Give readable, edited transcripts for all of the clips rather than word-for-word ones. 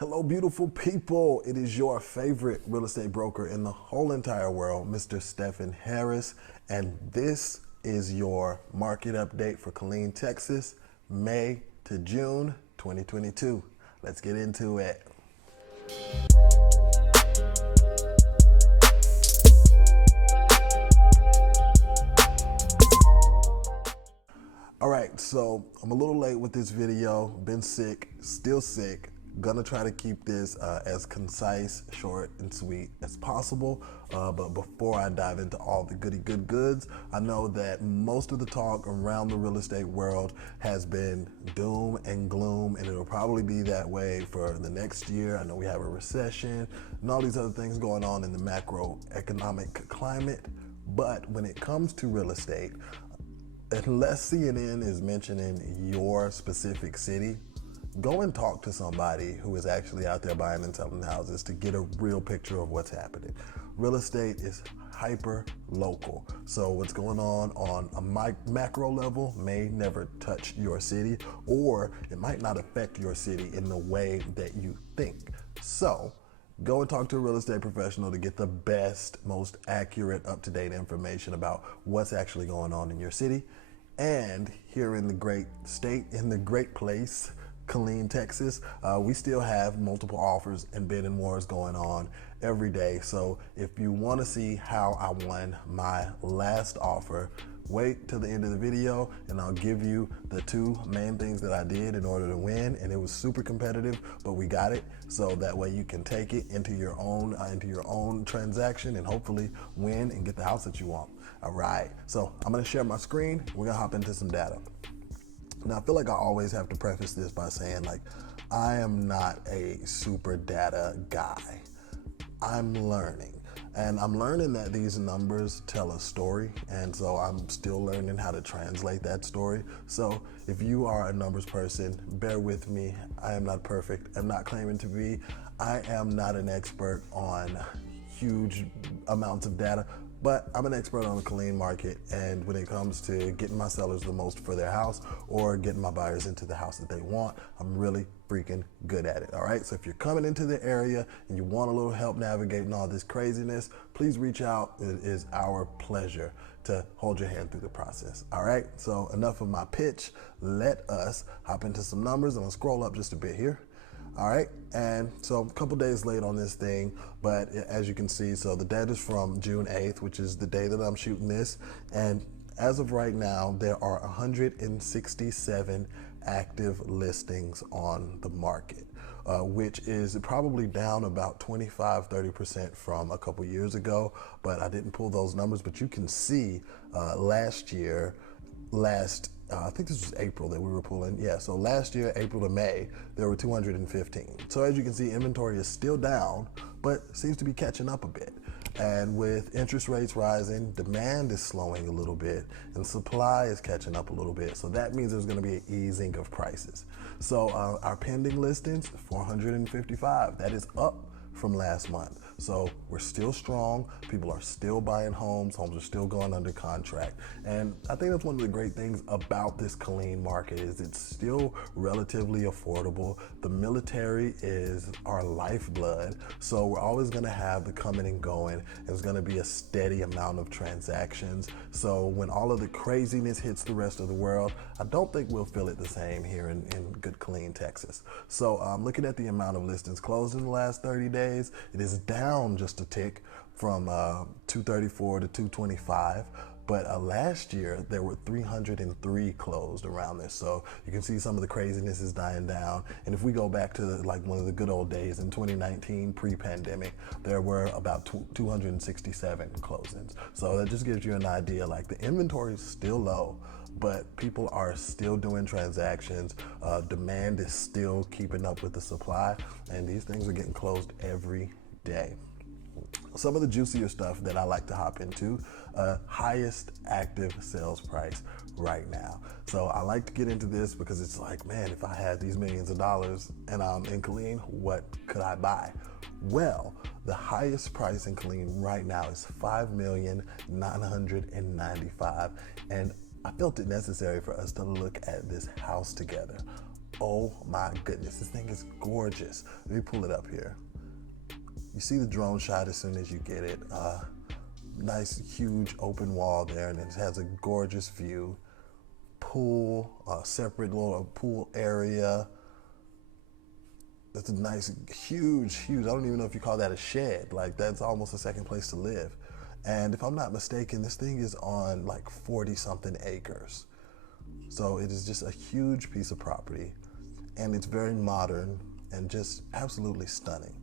Hello, beautiful people. It is your favorite real estate broker in the whole entire world, Mr. Stephen Harris, and this is your market update for Killeen, Texas, May to June 2022. Let's get into it. All right, so I'm a little late with this video. Been sick, still sick. Gonna try to keep this as concise, short, and sweet as possible. But before I dive into all the goody good goods, I know that most of the talk around the real estate world has been doom and gloom, and it'll probably be that way for the next year. I know we have a recession and all these other things going on in the macroeconomic climate. But when it comes to real estate, unless CNN is mentioning your specific city, go and talk to somebody who is actually out there buying and selling houses to get a real picture of what's happening. Real estate is hyper local. So what's going on a macro level may never touch your city, or it might not affect your city in the way that you think. So go and talk to a real estate professional to get the best, most accurate, up-to-date information about what's actually going on in your city. And here in the great state, in the great place, Killeen, Texas, we still have multiple offers and bidding wars going on every day. So if you want to see how I won my last offer, wait till the end of the video and I'll give you the two main things that I did in order to win. And it was super competitive, but we got it. So that way you can take it into your own transaction and hopefully win and get the house that you want. All right, so I'm gonna share my screen. We're gonna hop into some data. Now, I feel like I always have to preface this by saying, I am not a super data guy. I'm learning. And I'm learning that these numbers tell a story. And so I'm still learning how to translate that story. So if you are a numbers person, bear with me. I am not perfect. I'm not claiming to be. I am not an expert on huge amounts of data. But I'm an expert on the Killeen market, and when it comes to getting my sellers the most for their house or getting my buyers into the house that they want, I'm really freaking good at it, all right? So if you're coming into the area and you want a little help navigating all this craziness, please reach out. It is our pleasure to hold your hand through the process, all right? So enough of my pitch. Let us hop into some numbers. I'm gonna scroll up just a bit here. All right, and so a couple days late on this thing, but as you can see, so the data is from June 8th, which is the day that I'm shooting this, and as of right now, there are 167 active listings on the market, which is probably down about 25-30% from a couple years ago, but I didn't pull those numbers, but you can see I think this was April that we were pulling. Yeah, so last year, April to May, there were 215. So as you can see, inventory is still down, but seems to be catching up a bit. And with interest rates rising, demand is slowing a little bit, and supply is catching up a little bit. So that means there's gonna be an easing of prices. So our pending listings, 455. That is up from last month. So we're still strong. People are still buying homes. Homes are still going under contract. And I think that's one of the great things about this Killeen market is it's still relatively affordable. The military is our lifeblood. So we're always gonna have the coming and going. There's gonna be a steady amount of transactions. So when all of the craziness hits the rest of the world, I don't think we'll feel it the same here in good Killeen, Texas. So looking at the amount of listings closed in the last 30 days, it is down just a tick from 234 to 225. But last year, there were 303 closed around this. So you can see some of the craziness is dying down. And if we go back to one of the good old days in 2019, pre-pandemic, there were about 267 closings. So that just gives you an idea, the inventory is still low, but people are still doing transactions. Demand is still keeping up with the supply, and these things are getting closed every day. Some of the juicier stuff that I like to hop into, highest active sales price right now. So I like to get into this because it's man, if I had these millions of dollars and I'm in Killeen, what could I buy? Well, the highest price in Killeen right now is $5,995,000, and I felt it necessary for us to look at this house together. Oh my goodness, this thing is gorgeous. Let me pull it up here. You see the drone shot as soon as you get it. Nice, huge open wall there, and it has a gorgeous view. Pool, separate little pool area. That's a nice, huge, I don't even know if you call that a shed. Like, that's almost a second place to live. And if I'm not mistaken, this thing is on like 40 something acres. So it is just a huge piece of property, and it's very modern and just absolutely stunning.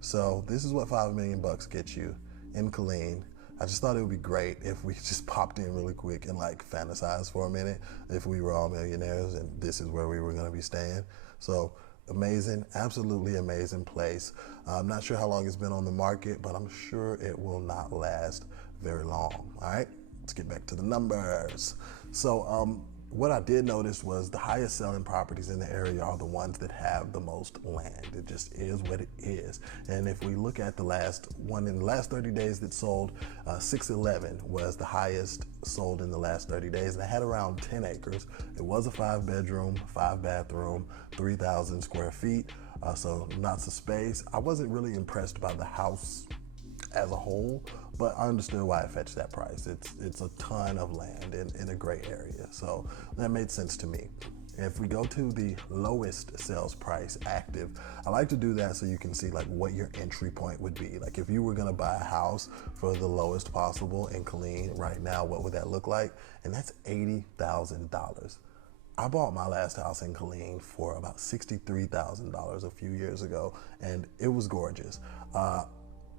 So this is what $5 million gets you in Killeen. I just thought it would be great if we just popped in really quick and like fantasized for a minute if we were all millionaires and this is where we were gonna be staying. So amazing, absolutely amazing place. I'm not sure how long it's been on the market, but I'm sure it will not last very long. All right, let's get back to the numbers. So what I did notice was the highest selling properties in the area are the ones that have the most land. It just is what it is. And if we look at the last one in the last 30 days that sold, 611 was the highest sold in the last 30 days. And it had around 10 acres. It was a 5-bedroom, 5-bathroom, 3,000 square feet. So lots of space. I wasn't really impressed by the house as a whole, but I understood why it fetched that price. It's a ton of land in a great area, so that made sense to me. If we go to the lowest sales price, active, I like to do that so you can see like what your entry point would be. Like if you were gonna buy a house for the lowest possible in Killeen right now, what would that look like? And that's $80,000. I bought my last house in Killeen for about $63,000 a few years ago, and it was gorgeous.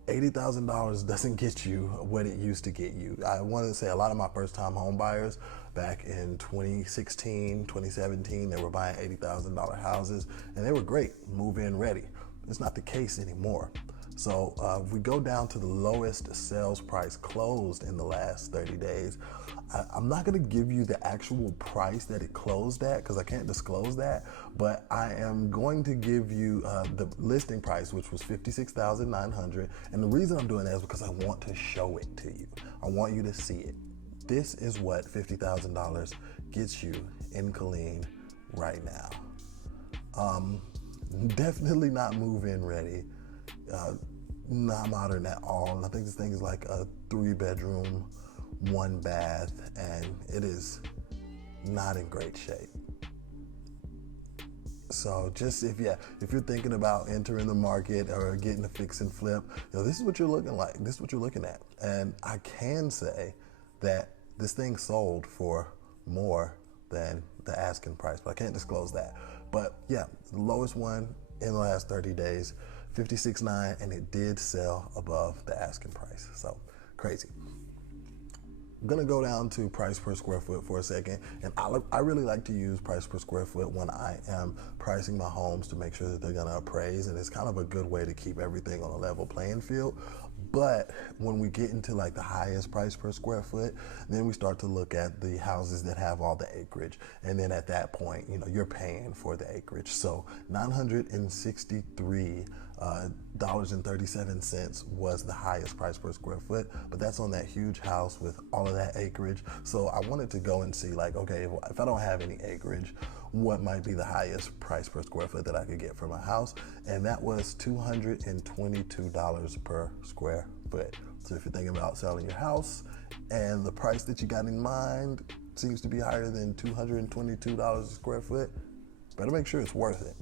$80,000 doesn't get you what it used to get you. I wanted to say a lot of my first time home buyers back in 2016, 2017, they were buying $80,000 houses and they were great, move-in ready. It's not the case anymore. So if we go down to the lowest sales price closed in the last 30 days, I'm not gonna give you the actual price that it closed at because I can't disclose that, but I am going to give you the listing price, which was $56,900. And the reason I'm doing that is because I want to show it to you. I want you to see it. This is what $50,000 gets you in Killeen right now. Definitely not move-in ready. Not modern at all. And I think this thing is like a 3-bedroom, 1-bath, and it is not in great shape. So just if you're thinking about entering the market or getting a fix and flip, this is what you're looking like. This is what you're looking at. And I can say that this thing sold for more than the asking price, but I can't disclose that. But yeah, the lowest one in the last 30 days, $56,900, and it did sell above the asking price. So crazy. I'm gonna go down to price per square foot for a second, and I really like to use price per square foot when I am pricing my homes to make sure that they're gonna appraise, and it's kind of a good way to keep everything on a level playing field. But when we get into like the highest price per square foot, then we start to look at the houses that have all the acreage. And then at that point, you're paying for the acreage. So $963.37 was the highest price per square foot, but that's on that huge house with all of that acreage. So I wanted to go and see like, okay, if I don't have any acreage, what might be the highest price per square foot that I could get for my house? And that was $222 per square foot. So if you're thinking about selling your house and the price that you got in mind seems to be higher than $222 a square foot, better make sure it's worth it.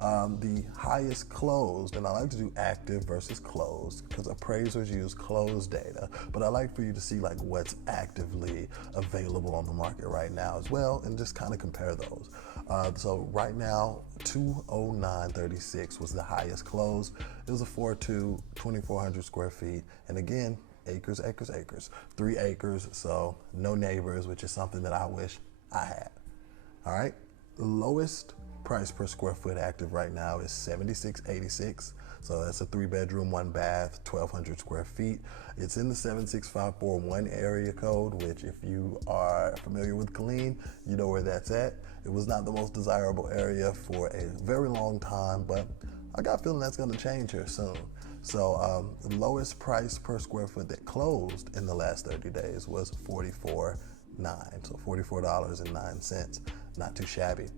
The highest closed, and I like to do active versus closed because appraisers use closed data, but I like for you to see like what's actively available on the market right now as well and just kind of compare those. So right now, 209.36 was the highest closed. It was a 4.2, 2,400 square feet, and again, acres, 3 acres, so no neighbors, which is something that I wish I had. All right, the lowest price per square foot active right now is $76.86. So that's a 3-bedroom, 1-bath, 1,200 square feet. It's in the 76541 area code, which if you are familiar with Killeen, you know where that's at. It was not the most desirable area for a very long time, but I got a feeling that's gonna change here soon. So the lowest price per square foot that closed in the last 30 days was $44.09, so $44.09, not too shabby.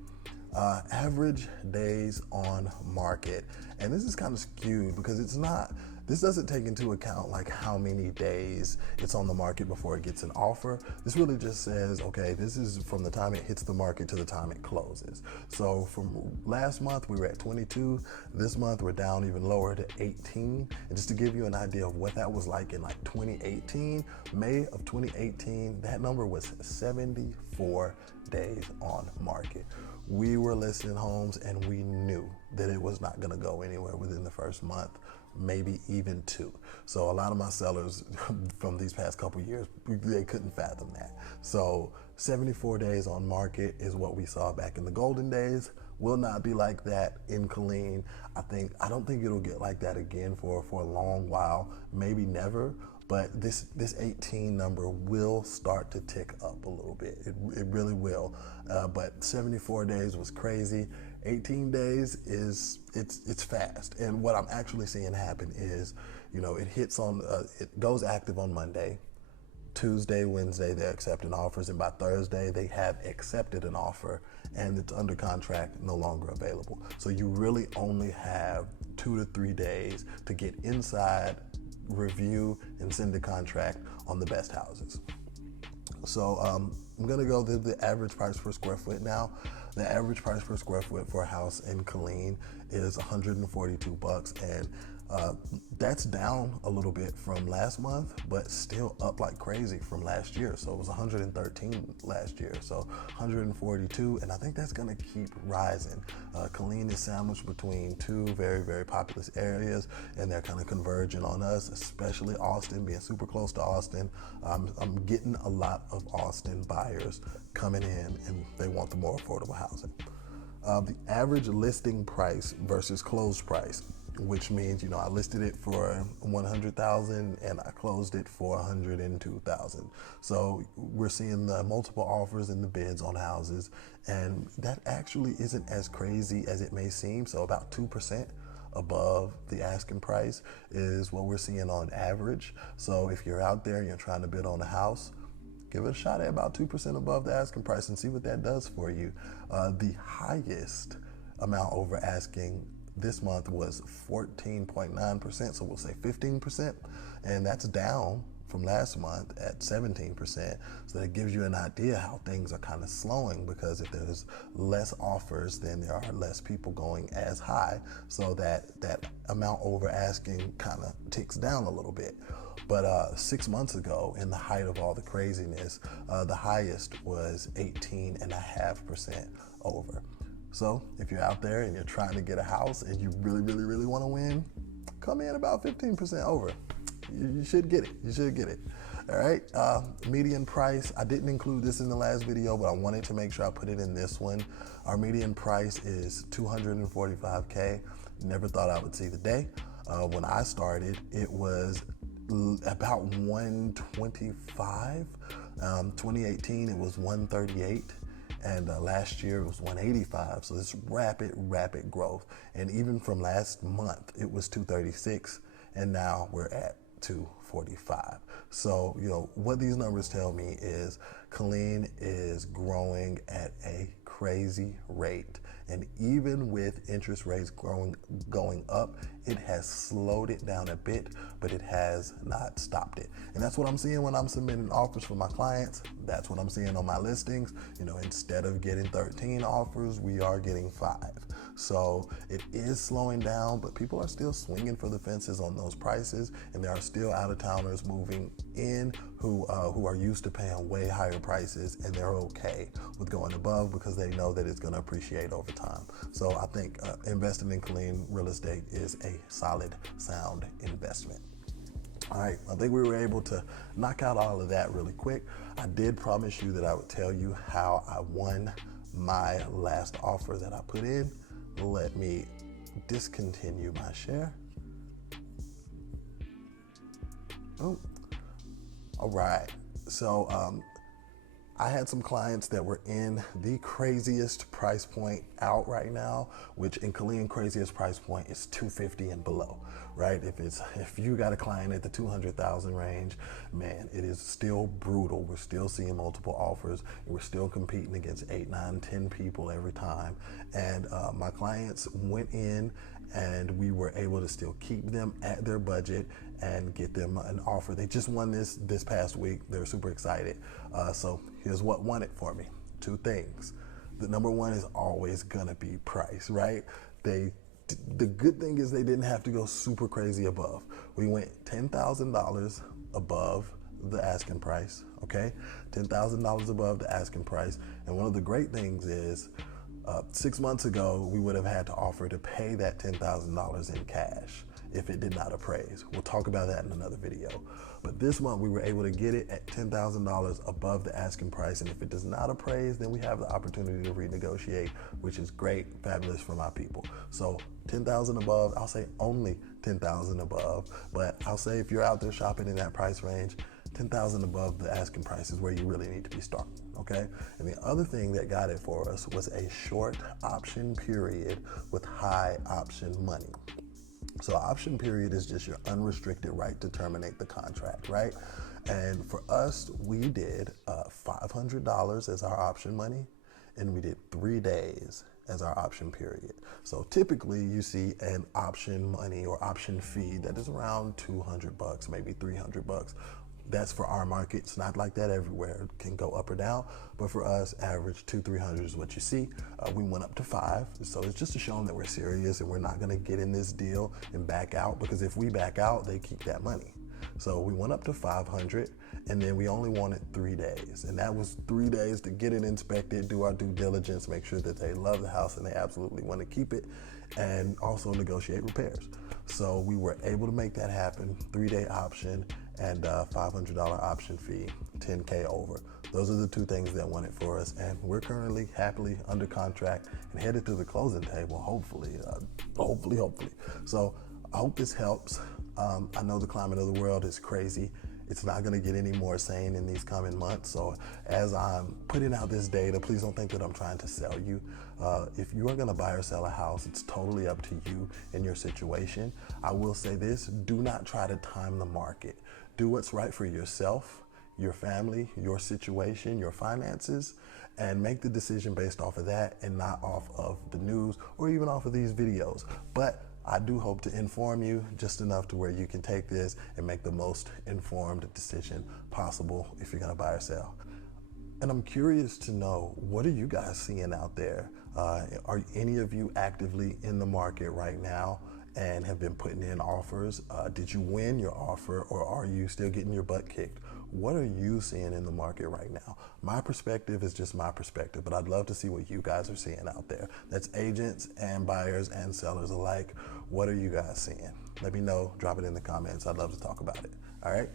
Average days on market. And this is kind of skewed because this doesn't take into account like how many days it's on the market before it gets an offer. This really just says, okay, this is from the time it hits the market to the time it closes. So from last month, we were at 22. This month, we're down even lower to 18. And just to give you an idea of what that was like in like 2018, May of 2018, that number was 74 days on market. We were listing homes and we knew that it was not gonna go anywhere within the first month, maybe even 2. So a lot of my sellers from these past couple years, they couldn't fathom that. So 74 days on market is what we saw back in the golden days. Will not be like that in Killeen. I don't think it'll get like that again for a long while, maybe never. But this 18 number will start to tick up a little bit. It really will. But 74 days was crazy. 18 days it's fast. And what I'm actually seeing happen is, it hits on, it goes active on Monday. Tuesday, Wednesday, they're accepting offers, and by Thursday, they have accepted an offer and it's under contract, no longer available. So you really only have 2 to 3 days to get inside, review, and send a contract on the best houses. So I'm gonna go to the average price per square foot now. The average price per square foot for a house in Killeen is $142, and that's down a little bit from last month, but still up like crazy from last year. So it was 113 last year, so 142, and I think that's gonna keep rising. Killeen is sandwiched between 2 very, very populous areas, and they're kind of converging on us, especially Austin, being super close to Austin. I'm getting a lot of Austin buyers coming in, and they want the more affordable housing. The average listing price versus closed price, which means, I listed it for $100,000 and I closed it for $102,000. So we're seeing the multiple offers and the bids on houses, and that actually isn't as crazy as it may seem. So about 2% above the asking price is what we're seeing on average. So if you're out there and you're trying to bid on a house, give it a shot at about 2% above the asking price and see what that does for you. The highest amount over asking this month was 14.9%, so we'll say 15%, and that's down from last month at 17%. So that gives you an idea how things are kind of slowing, because if there's less offers, then there are less people going as high, so that amount over asking kind of ticks down a little bit. But 6 months ago, in the height of all the craziness, the highest was 18.5% over. So if you're out there and you're trying to get a house and you really, really, really want to win, come in about 15% over. You should get it. You should get it. All right. Median price. I didn't include this in the last video, but I wanted to make sure I put it in this one. Our median price is $245K. Never thought I would see the day. When I started, it was about 125. 2018, it was 138. And last year it was 185. So this rapid growth. And even from last month, it was 236. And now we're at 245. So, what these numbers tell me is Killeen is growing at a crazy rate. And even with interest rates going up, it has slowed it down a bit, but it has not stopped it. And that's what I'm seeing when I'm submitting offers for my clients. That's what I'm seeing on my listings. Instead of getting 13 offers, we are getting 5. So it is slowing down, but people are still swinging for the fences on those prices, and there are still out-of-towners moving in who are used to paying way higher prices, and they're okay with going above because they know that it's going to appreciate over time. So I think investing in Killeen real estate is a solid, sound investment. All right, I think we were able to knock out all of that really quick. I did promise you that I would tell you how I won my last offer that I put in. Let me discontinue my share. Oh, all right. So I had some clients that were in the craziest price point out right now, which in Killeen, craziest price point is $250 and below, right? If you got a client at the 200,000 range, man, it is still brutal. We're still seeing multiple offers, and we're still competing against 8, 9, 10 people every time. And my clients went in, and we were able to still keep them at their budget and get them an offer. They just won this past week. They're super excited. So here's what won it for me. 2 things. The number one is always gonna be price, right? The good thing is they didn't have to go super crazy above. We went $10,000 above the asking price, okay? $10,000 above the asking price. And one of the great things is 6 months ago, we would have had to offer to pay that $10,000 in cash if it did not appraise. We'll talk about that in another video. But this month, we were able to get it at $10,000 above the asking price. And if it does not appraise, then we have the opportunity to renegotiate, which is great, fabulous for my people. So 10,000 above, I'll say only 10,000 above. But I'll say if you're out there shopping in that price range, 10,000 above the asking price is where you really need to be starting, okay? And the other thing that got it for us was a short option period with high option money. So option period is just your unrestricted right to terminate the contract, right? And for us, we did $500 as our option money, and we did 3 days as our option period. So typically you see an option money or option fee that is around $200, maybe $300. That's for our market. It's not like that everywhere. It can go up or down, but for us, average $200-$300 is what you see. We went up to 5, so it's just to show them that we're serious and we're not gonna get in this deal and back out, because if we back out, they keep that money. So we went up to 500, and then we only wanted 3 days. And that was 3 days to get it inspected, do our due diligence, make sure that they love the house and they absolutely want to keep it, and also negotiate repairs. So we were able to make that happen, 3-day option and $500 option fee, 10K over. Those are the 2 things that won it for us. And we're currently happily under contract and headed to the closing table, hopefully. So I hope this helps. I know the climate of the world is crazy. It's not gonna get any more sane in these coming months. So as I'm putting out this data, please don't think that I'm trying to sell you. If you are gonna buy or sell a house, it's totally up to you and your situation. I will say this, do not try to time the market. Do what's right for yourself, your family, your situation, your finances, and make the decision based off of that and not off of the news or even off of these videos. But I do hope to inform you just enough to where you can take this and make the most informed decision possible if you're gonna buy or sell. And I'm curious to know, what are you guys seeing out there? Are any of you actively in the market right now and have been putting in offers? Did you win your offer, or are you still getting your butt kicked? What are you seeing in the market right now? My perspective is just my perspective, but I'd love to see what you guys are seeing out there. That's agents and buyers and sellers alike. What are you guys seeing? Let me know, drop it in the comments. I'd love to talk about it. All right?